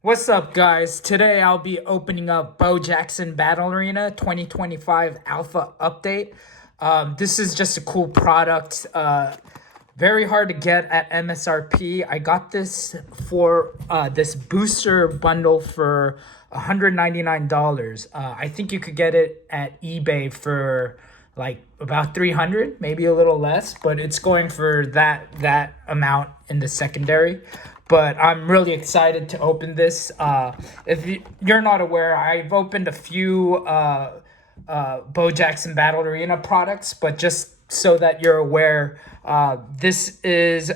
What's up, guys? Today I'll be opening up Bo Jackson Battle Arena 2025 Alpha Update. This is just a cool product. Very hard to get at MSRP. I got this for this booster bundle for $199. I think you could get it at eBay for like about 300, maybe a little less, but it's going for that amount in the secondary. But I'm really excited to open this. If you're not aware, I've opened a few Bo Jackson Battle Arena products, but just so that you're aware, this is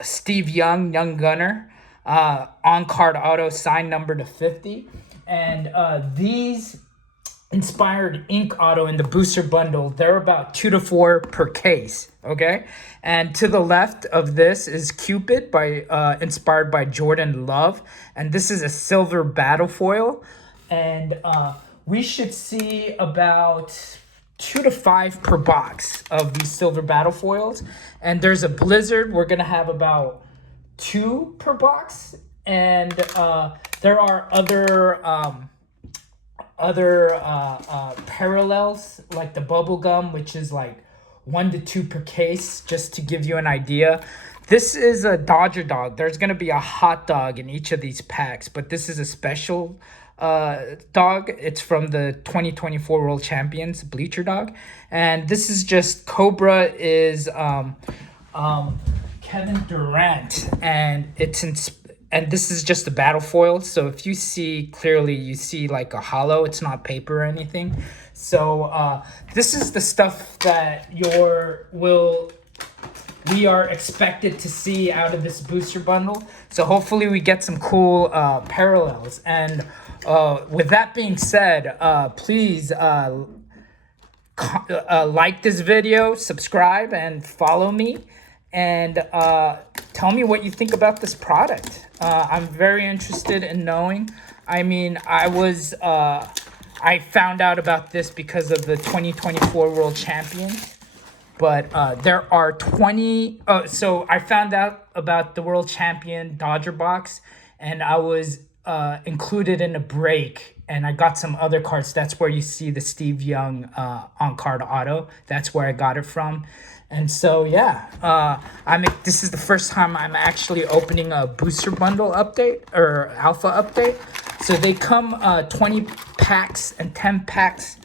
Steve Young, Young Gunner, on card auto, sign number to 50. And these inspired ink auto in the booster bundle, they're about 2 to 4 per case. Okay, and to the left of this is Cupid by inspired by Jordan Love, and this is a silver battle foil. And we should see about 2 to 5 per box of these silver battle foils. And there's a Blizzard, we're gonna have about 2 per box. And there are other parallels, like the bubble gum, which is like 1 to 2 per case, just to give you an idea. This is a Dodger dog. There's gonna be a hot dog in each of these packs, but this is a special dog. It's from the 2024 World Champions Bleacher Dog, and this is just Cobra is Kevin Durant, and and this is just a battle foil. So if you see clearly, you see like a hollow. It's not paper or anything. So this is the stuff that we are expected to see out of this booster bundle. So hopefully we get some cool parallels. And with that being said, please like this video, subscribe, and follow me. And tell me what you think about this product. I'm very interested in knowing. I mean, I found out about this because of the 2024 World Champions. But there are 20. So I found out about the World Champion Dodger box, and I was included in a break, and I got some other cards. That's where you see the Steve Young on card auto. That's where I got it from. And so yeah, this is the first time I'm actually opening a booster bundle update or alpha update. So they come 20 packs and 10 packs,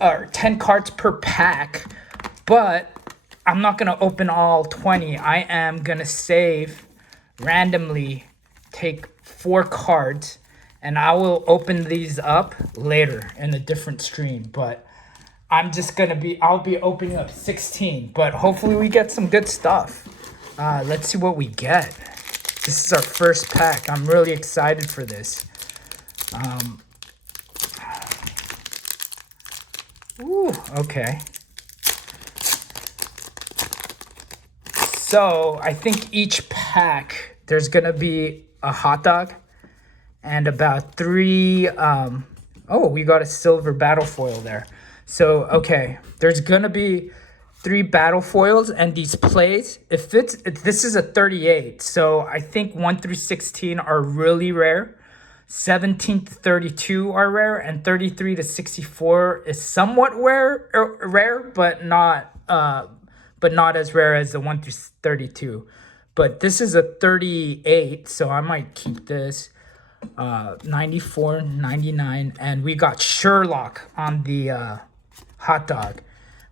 or 10 cards per pack. But I'm not gonna open all 20. I am gonna save, randomly take 4 cards, and I will open these up later in a different stream. But I'll be opening up 16, but hopefully we get some good stuff. Let's see what we get. This is our first pack. I'm really excited for this. Ooh, okay. So I think each pack, there's gonna be a hot dog and about 3, oh, we got a silver battle foil there. So, okay, there's gonna be 3 battle foils and these plays. If this is a 38, so I think 1 through 16 are really rare. 17 to 32 are rare, and 33 to 64 is somewhat rare, but not as rare as the 1 through 32. But this is a 38, so I might keep this. 94, 99, and we got Sherlock on the hot dog.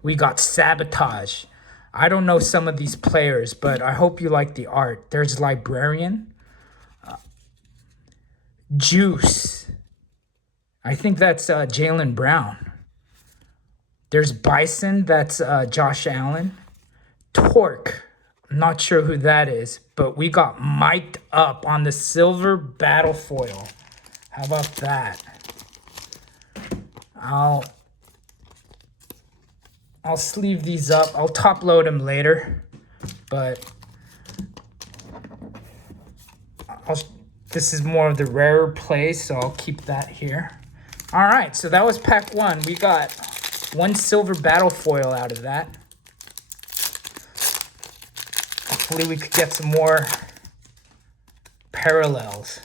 We got Sabotage. I don't know some of these players, but I hope you like the art. There's Librarian. Juice. I think that's Jaylen Brown. There's Bison. That's Josh Allen. Torque. I'm not sure who that is, but we got Mic'd Up on the silver battle foil. How about that? I'll sleeve these up. I'll top load them later, but this is more of the rarer play, so I'll keep that here. All right, so that was pack 1. We got 1 silver battle foil out of that. Hopefully we could get some more parallels.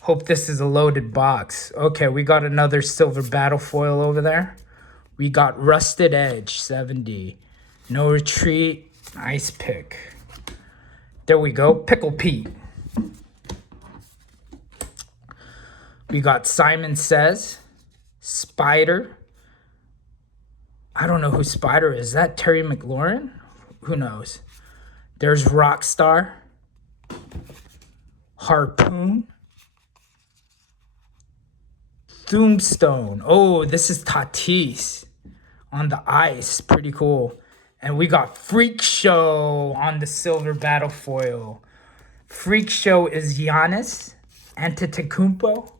Hope this is a loaded box. Okay, we got another silver battle foil over there. We got Rusted Edge 70. No Retreat. Nice pick. There we go. Pickle Pete. We got Simon Says. Spider. I don't know who Spider is. Is that Terry McLaurin? Who knows? There's Rockstar. Harpoon. Tombstone. Oh, this is Tatis on the ice. Pretty cool. And we got Freak Show on the silver battle foil. Freak Show is Giannis Antetokounmpo.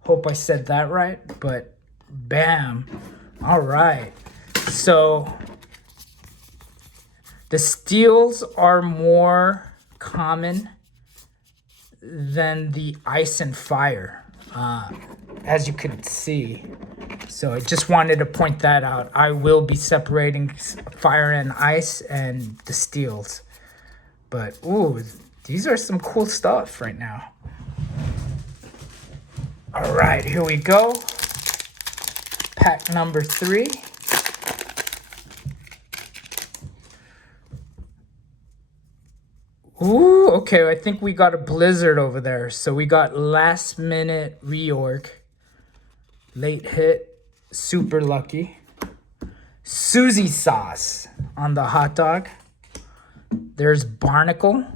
Hope I said that right. But bam. All right. So the steals are more common than the ice and fire, as you can see. So I just wanted to point that out. I will be separating fire and ice and the steals. But, ooh, these are some cool stuff right now. All right, here we go. Pack number 3. Ooh, okay, I think we got a blizzard over there. So we got last minute reorg. Late hit. Super lucky. Susie sauce on the hot dog. There's Barnacle.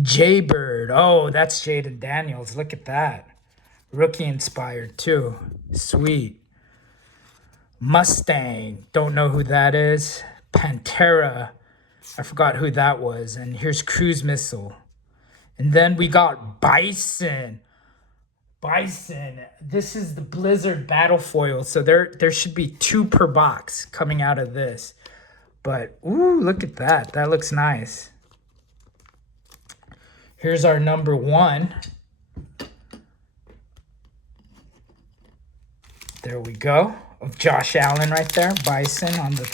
Jaybird. Oh, that's Jaden Daniels. Look at that. Rookie inspired too. Sweet. Mustang. Don't know who that is. Pantera. I forgot who that was. And here's Cruise Missile. And then we got Bison. Bison. This is the Blizzard Battle Foil. So there should be 2 per box coming out of this. But, ooh, look at that. That looks nice. Here's our number 1. There we go. Of Josh Allen right there. Bison on the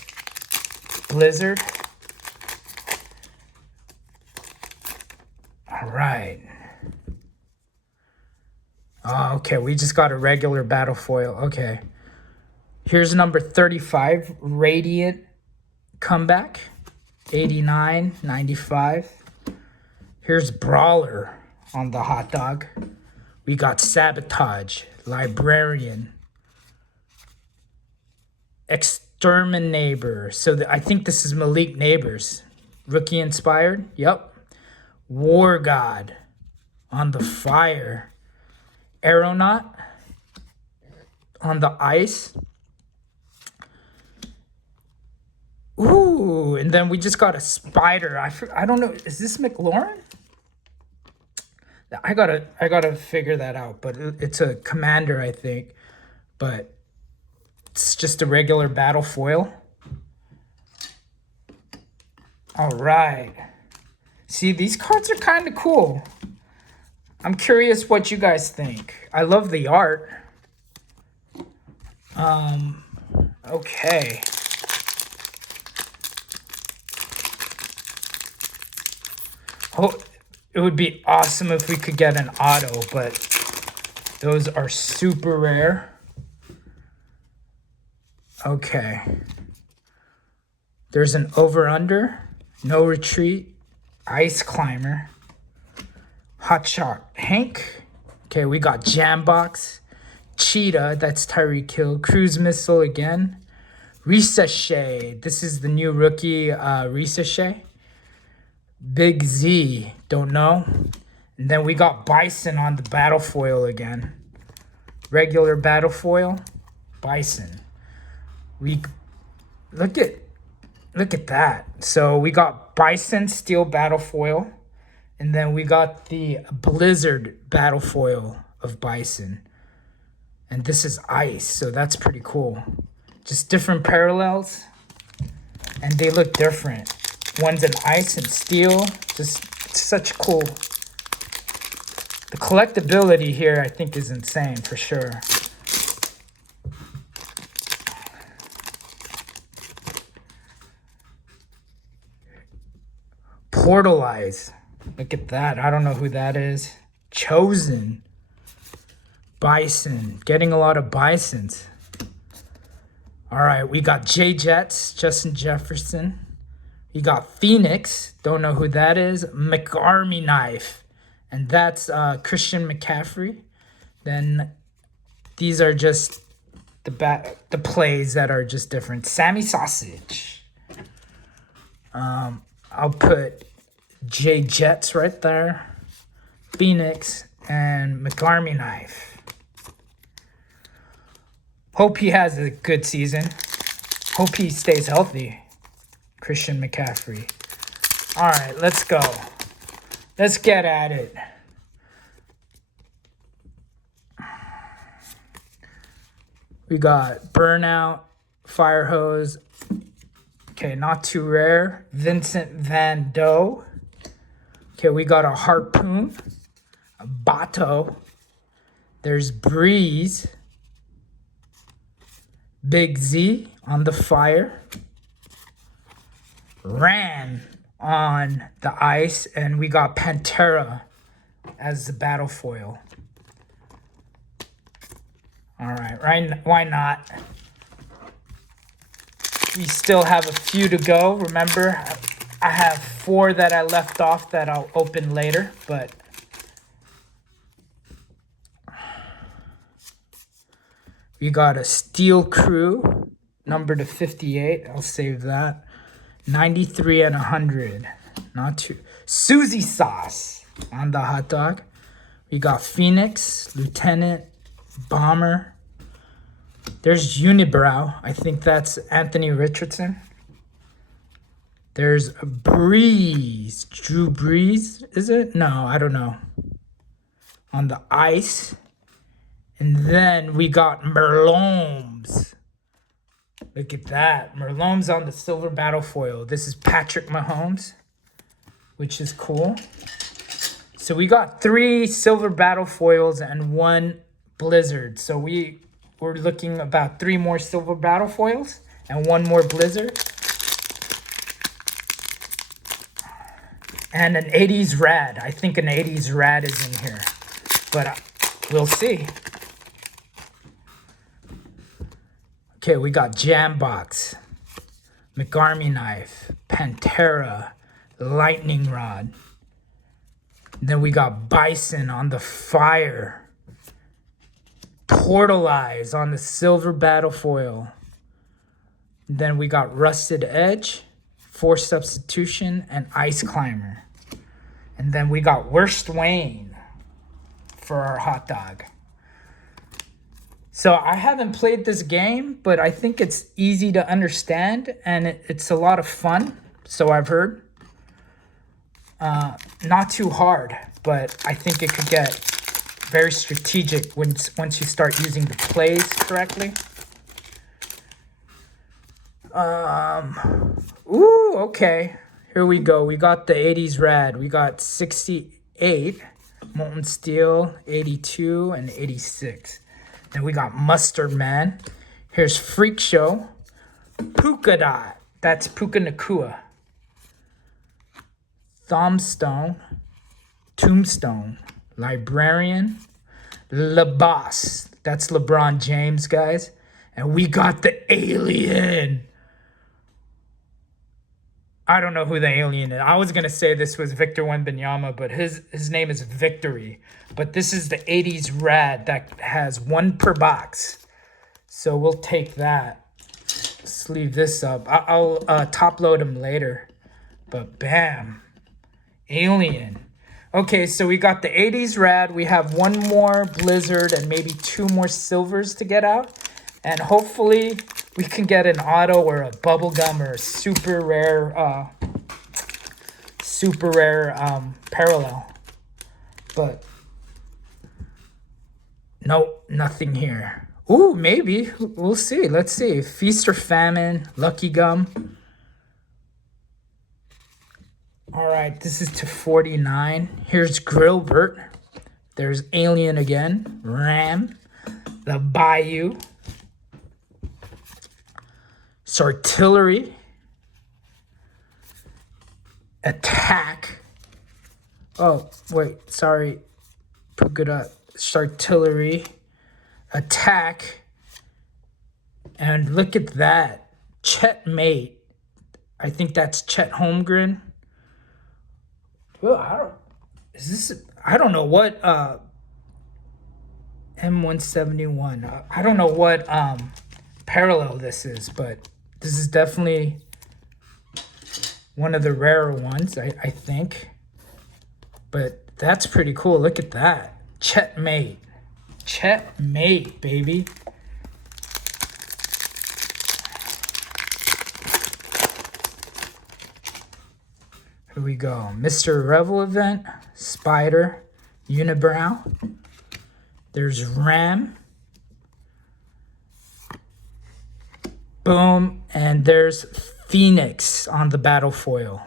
Blizzard. All right. Oh, okay, we just got a regular battle foil. Okay. Here's number 35, Radiant Comeback. 89, 95. Here's Brawler on the hot dog. We got Sabotage, Librarian, Exterminator. So I think this is Malik Neighbors. Rookie inspired. Yep. War God on the fire. Aeronaut on the ice. Ooh, and then we just got a Spider. I don't know. Is this McLaurin? I gotta figure that out. But it's a Commander, I think. But it's just a regular battle foil. All right. See, these cards are kind of cool. I'm curious what you guys think. I love the art. Okay. Oh, it would be awesome if we could get an auto, but those are super rare. Okay. There's an over-under, No Retreat, Ice Climber, Hotshot Hank. Okay, we got Jambox, Cheetah, that's Tyreek Hill, Cruise Missile again, Ricochet. This is the new rookie Ricochet. Big Z, don't know. And then we got Bison on the battle foil again. Regular battle foil, Bison. We look at that. So we got Bison steel battle foil, and then we got the Blizzard battle foil of Bison. And this is ice, so that's pretty cool. Just different parallels, and they look different. One's an ice and steel. Just such cool. The collectability here, I think, is insane for sure. Portal Eyes. Look at that. I don't know who that is. Chosen. Bison. Getting a lot of Bisons. All right, we got J-Jets, Justin Jefferson. We got Phoenix. Don't know who that is. McArmy Knife. And that's Christian McCaffrey. Then these are just the plays that are just different. Sammy Sausage. I'll put J-Jets right there. Phoenix and McArmy Knife. Hope he has a good season. Hope he stays healthy. Christian McCaffrey. All right, let's go. Let's get at it. We got Burnout, Fire Hose. Okay, not too rare. Vincent Van Doe. Okay, we got a Harpoon, a Bato. There's Breeze. Big Z on the Fire. Ran on the Ice. And we got Pantera as the battle foil. All right, why not? We still have a few to go. Remember, I have 4 that I left off that I'll open later, but we got a Steel Crew, number to 58. I'll save that. 93 and 100. Not too. Susie Sauce on the hot dog. We got Phoenix, Lieutenant, Bomber. There's Unibrow. I think that's Anthony Richardson. There's Breeze. Drew Brees, is it? No, I don't know. On the Ice. And then we got Merloms. Look at that. Merloms on the silver battle foil. This is Patrick Mahomes, which is cool. So we got 3 silver battle foils and 1 Blizzard. So we're looking about 3 more silver battle foils and 1 more Blizzard. And an 80s Rad. I think an 80s Rad is in here. But we'll see. Okay, we got Jambox, McArmy Knife, Pantera, Lightning Rod. Then we got Bison on the Fire. Portal Eyes on the silver battle foil. Then we got Rusted Edge, Force Substitution, and Ice Climber. And then we got Worst Wayne for our hot dog. So I haven't played this game, but I think it's easy to understand and it's a lot of fun. So I've heard. Not too hard, but I think it could get very strategic once you start using the plays correctly. Ooh, okay. Here we go. We got the 80s Rad. We got 68, Molten Steel, 82, and 86. Then we got Mustard Man. Here's Freak Show. Puka Dot. That's Puka Nakua. Thumbstone. Tombstone. Librarian. LeBoss. That's LeBron James, guys. And we got the Alien. I don't know who the alien is. I was going to say this was Victor Wembanyama, but his name is Victory. But this is the 80s Rad that has 1 per box. So we'll take that. Let's leave this up. I'll top load them later. But bam. Alien. Okay, so we got the 80s Rad. We have 1 more Blizzard and maybe 2 more silvers to get out. And hopefully we can get an auto or a bubblegum or a super rare parallel. But nope, nothing here. Ooh, maybe. We'll see. Let's see. Feast or Famine, Lucky Gum. All right, this is to 49. Here's Grillbert. There's Alien again. Ram. The Bayou. Sartillery. Attack. Oh, wait, sorry. Puka Artillery, Attack, and look at that. Chet Mate. I think that's Chet Holmgren. Well, I don't know what M171. I don't know what parallel this is, but this is definitely one of the rarer ones, I think. But that's pretty cool. Look at that. Chet Mate. Chet Mate, baby. Here we go. Mr. Revel event. Spider. Unibrow. There's Ram. Boom. And there's Phoenix on the battle foil.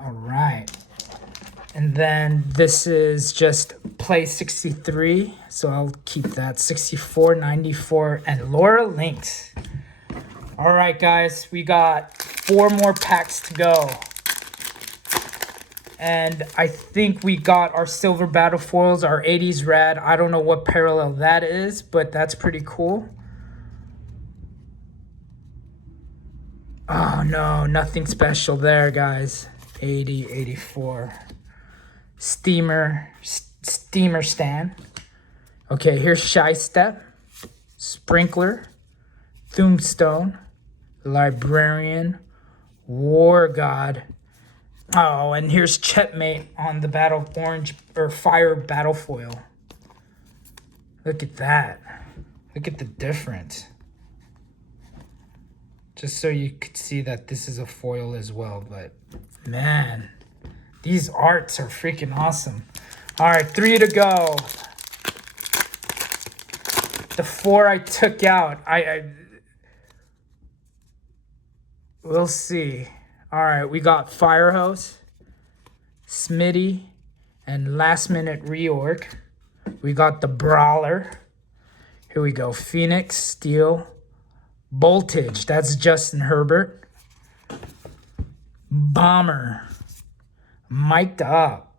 All right. And then this is just play 63. So I'll keep that. 64, 94, and Laura Lynx. All right, guys. We got 4 more packs to go. And I think we got our silver battle foils, our 80s rad. I don't know what parallel that is, but that's pretty cool. Oh, no. Nothing special there, guys. 80, 84. Steamer stand. Okay, here's Shy Step, Sprinkler, Tombstone, Librarian, War God. Oh, and here's Chet Mate on the battle orange or fire battle foil. Look at that. Look at the difference. Just so you could see that this is a foil as well, but man, these arts are freaking awesome. All right, 3 to go. The 4 I took out, we'll see. All right, we got Firehose, Smitty, and Last Minute Reorg. We got the Brawler. Here we go. Phoenix, Steel, Voltage. That's Justin Herbert. Bomber. Mic'd Up.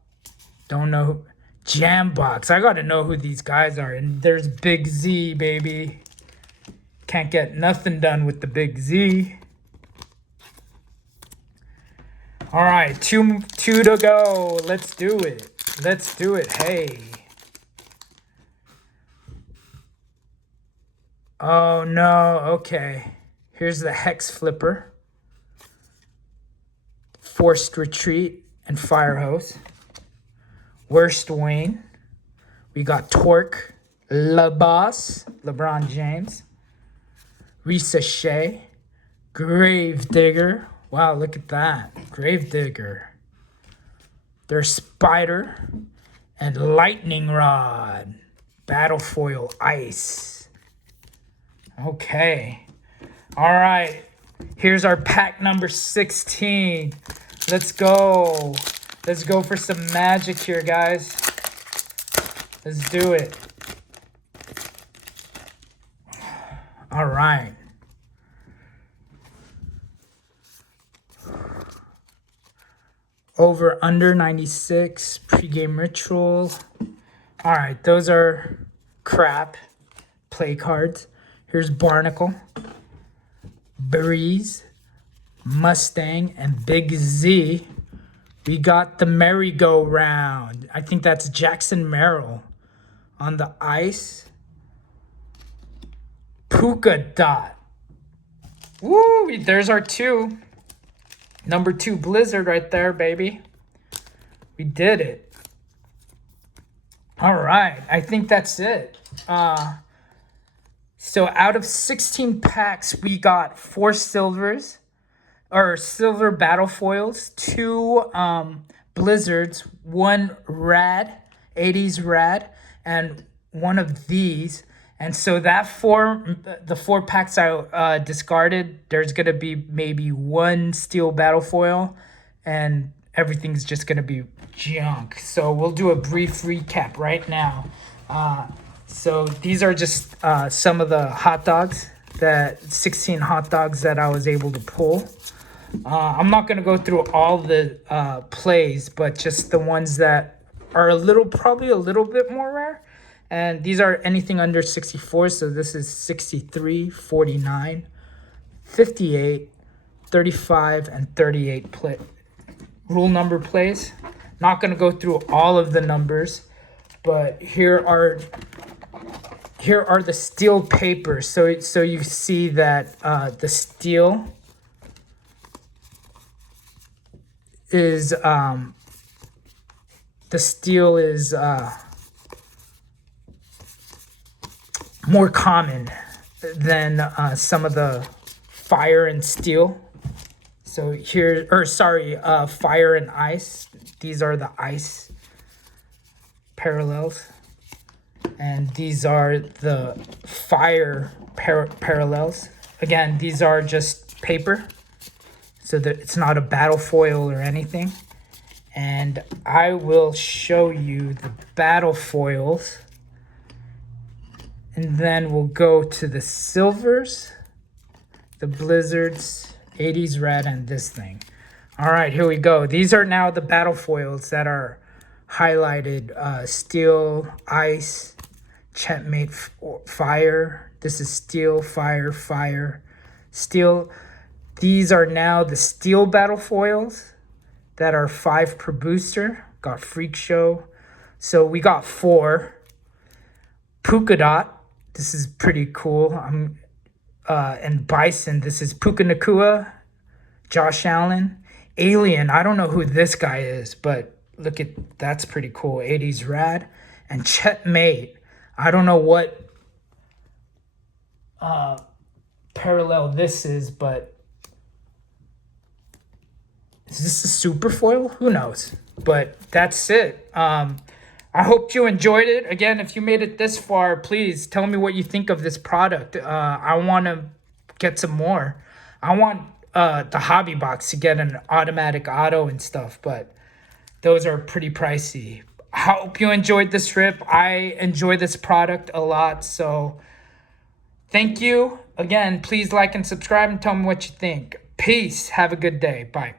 Don't know. Jambox. I got to know who these guys are. And there's Big Z, baby. Can't get nothing done with the Big Z. All right, two to go. Let's do it. Let's do it. Hey. Oh, no. Okay. Here's the Hex Flipper. Forced Retreat and Firehose. Worst Wayne. We got Torque. LaBoss. LeBron James. Risa Shea. Gravedigger. Wow, look at that. Gravedigger. There's Spider and Lightning Rod. Battle Foil Ice. Okay. All right. Here's our pack number 16. Let's go. Let's go for some magic here, guys. Let's do it. All right. Over under 96, pregame ritual. All right, those are crap play cards. Here's Barnacle, Breeze, Mustang, and Big Z. We got the merry-go-round. I think that's Jackson Merrill on the ice. Puka Dot. Woo, there's our 2. Number 2 Blizzard right there, baby. We did it. All right. I think that's it. So out of 16 packs, we got 4 silvers. Or silver battle foils. 2 Blizzards. 1 rad. 80s rad. And 1 of these. And so that the 4 packs I discarded, there's going to be maybe 1 steel battle foil, and everything's just going to be junk. So we'll do a brief recap right now. So these are just some of the hot dogs, 16 hot dogs that I was able to pull. I'm not going to go through all the plays, but just the ones that are probably a little bit more rare. And these are anything under 64. So this is 63, 49, 58, 35, and 38 rule number plays. Not going to go through all of the numbers, but here are the steel papers. So you see that the steel is more common than some of the fire and steel. So here, fire and ice. These are the ice parallels. And these are the fire parallels. Again, these are just paper, so that it's not a battle foil or anything. And I will show you the battle foils. And then we'll go to the silvers, the blizzards, 80s red, and this thing. All right, here we go. These are now the battle foils that are highlighted. Steel, ice, checkmate, fire. This is steel, fire, fire, steel. These are now the steel battle foils that are 5 per booster. Got Freak Show. So we got 4. Polka Dot. This is pretty cool. And Bison. This is Puka Nakua, Josh Allen. Alien. I don't know who this guy is, but look at that's pretty cool. 80s rad. And Checkmate. I don't know what parallel this is, but is this a super foil? Who knows? But that's it. I hope you enjoyed it. Again, if you made it this far, please tell me what you think of this product. I want to get some more. I want the hobby box to get an automatic auto and stuff, but those are pretty pricey. I hope you enjoyed this rip. I enjoy this product a lot, so thank you. Again, please like and subscribe and tell me what you think. Peace. Have a good day. Bye.